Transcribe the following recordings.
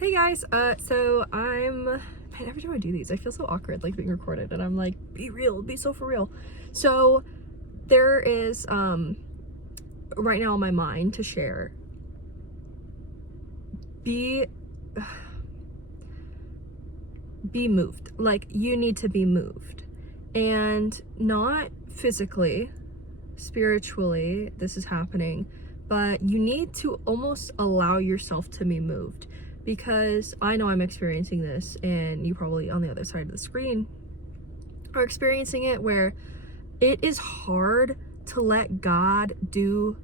Hey guys, so man, every time I do these, I feel so awkward, like being recorded, and I'm like, be real, be so for real. So there is, right now on my mind to share, be moved. Like, you need to be moved, and not physically, spiritually, this is happening, but you need to almost allow yourself to be moved. Because I know I'm experiencing this, and you probably on the other side of the screen are experiencing it, where it is hard to let God do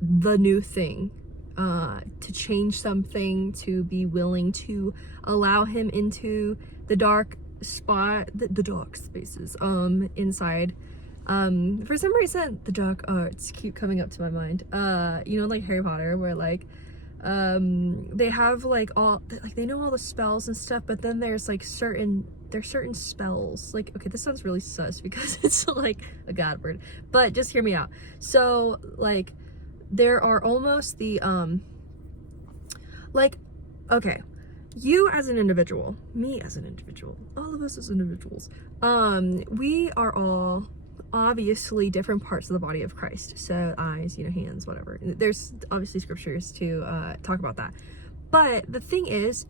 the new thing, to change something, to be willing to allow him into the dark spot, the dark spaces inside. For some reason the dark arts keep coming up to my mind, like Harry Potter, where like they have like they know all the spells and stuff, but then there's like certain spells, like, okay, this sounds really sus because it's like a god word, but just hear me out. So like there are almost the okay, you as an individual, me as an individual, all of us as individuals, we are all obviously different parts of the body of Christ. So eyes, hands, whatever. There's obviously scriptures to talk about that. But the thing is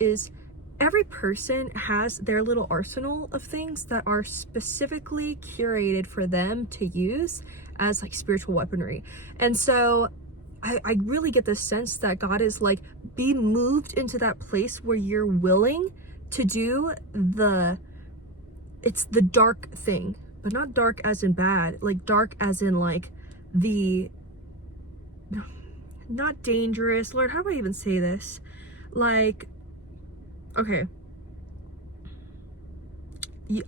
every person has their little arsenal of things that are specifically curated for them to use as like spiritual weaponry. And so I really get the sense that God is like, be moved into that place where you're willing to do it's the dark thing. But not dark as in bad, like dark as in like not dangerous. Lord, how do I even say this? Like, okay. You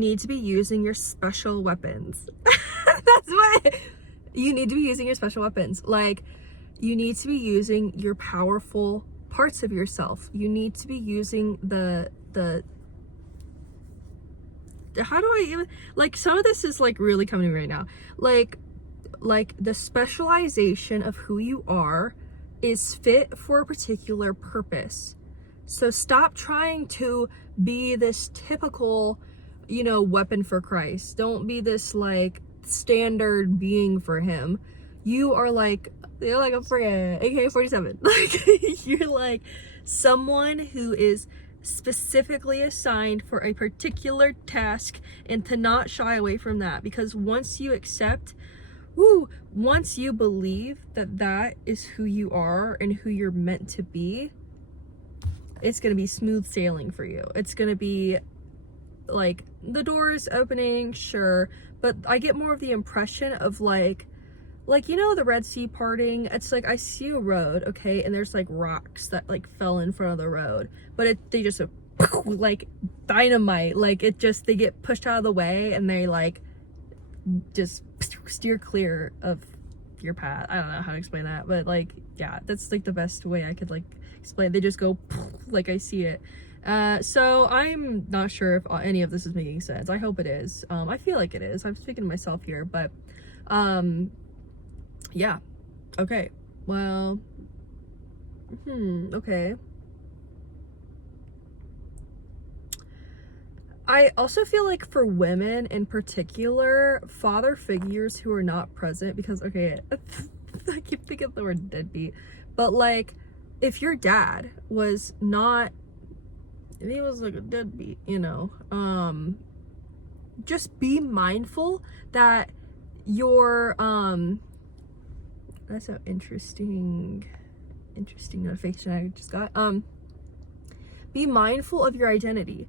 need to be using your special weapons. That's what you need to be using, your special weapons. Like, you need to be using your powerful parts of yourself. You need to be using the how do I even, like, some of this is like really coming to me right now, like the specialization of who you are is fit for a particular purpose. So stop trying to be this typical, weapon for Christ. Don't be this like standard being for him. You're like a friggin' AK-47. Like, you're like someone who is specifically assigned for a particular task, and to not shy away from that. Because once you believe that that is who you are and who you're meant to be, it's gonna be smooth sailing for you. It's gonna be like the doors opening, sure, but I get more of the impression of like the Red Sea parting. It's like, I see a road, okay, and there's like rocks that like fell in front of the road, but they just like dynamite, like it just, they get pushed out of the way and they like just steer clear of your path. I don't know how to explain that, but like, yeah, that's like the best way I could like explain. They just go like, I see it. So I'm not sure if any of this is making sense. I hope it is. I feel like it is. I'm speaking to myself here, but yeah. Okay. Well, okay. I also feel like for women in particular, father figures who are not present, because, okay, I keep thinking of the word deadbeat, but like, if your dad was not, if he was like a deadbeat, just be mindful that your, that's an interesting notification I just got. Be mindful of your identity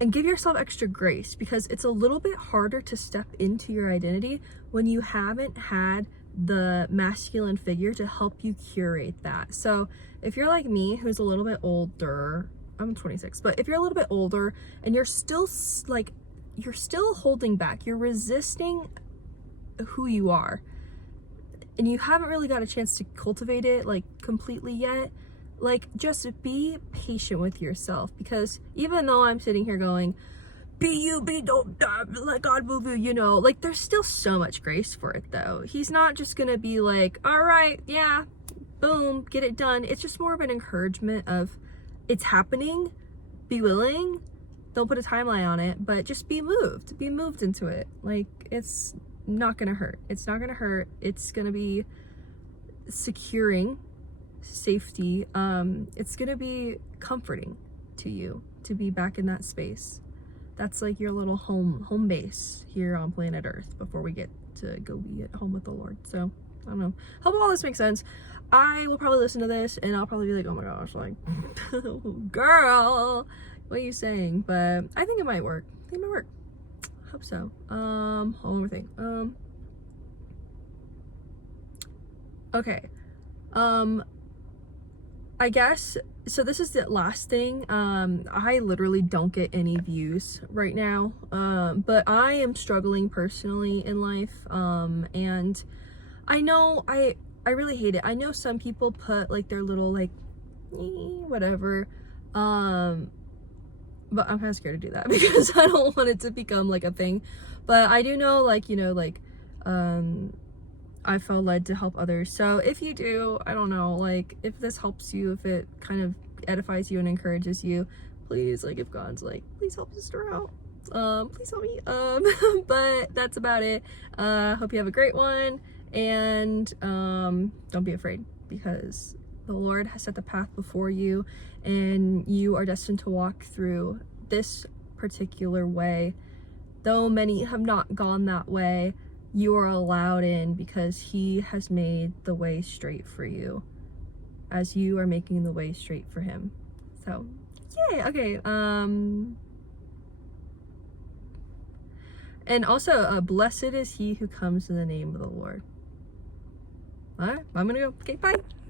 and give yourself extra grace, because it's a little bit harder to step into your identity when you haven't had the masculine figure to help you curate that. So if you're like me, who's a little bit older, I'm 26, but if you're a little bit older and you're still holding back, you're resisting who you are, and you haven't really got a chance to cultivate it like completely yet, like, just be patient with yourself. Because even though I'm sitting here going, be you, don't let God move you, like, there's still so much grace for it though. He's not just gonna be like, all right, yeah, boom, get it done. It's just more of an encouragement of it's happening, be willing. Don't put a timeline on it, but just be moved into it. Like, it's not gonna hurt. It's not gonna hurt. It's gonna be securing safety. It's gonna be comforting to you to be back in that space. That's like your little home base here on planet Earth before we get to go be at home with the Lord. So I don't know. Hope all this makes sense. I will probably listen to this and I'll probably be like, oh my gosh, like, girl, what are you saying? But I think it might work. I think it might work. Hope so. One more thing. Okay. I guess, so this is the last thing. I literally don't get any views right now. But I am struggling personally in life. And I know I really hate it. I know some people put like their little like whatever. But I'm kind of scared to do that because I don't want it to become like a thing. But I do know, like, you know, like, I felt led to help others. So if you do, I don't know, like, if this helps you, if it kind of edifies you and encourages you, please, like, if God's like, please help sister out, please help me. But that's about it. Hope you have a great one, and don't be afraid, because the Lord has set the path before you, and you are destined to walk through this particular way. Though many have not gone that way, you are allowed in because He has made the way straight for you, as you are making the way straight for Him. So, yay! Okay, and also, blessed is he who comes in the name of the Lord. Alright, I'm gonna go. Okay, bye!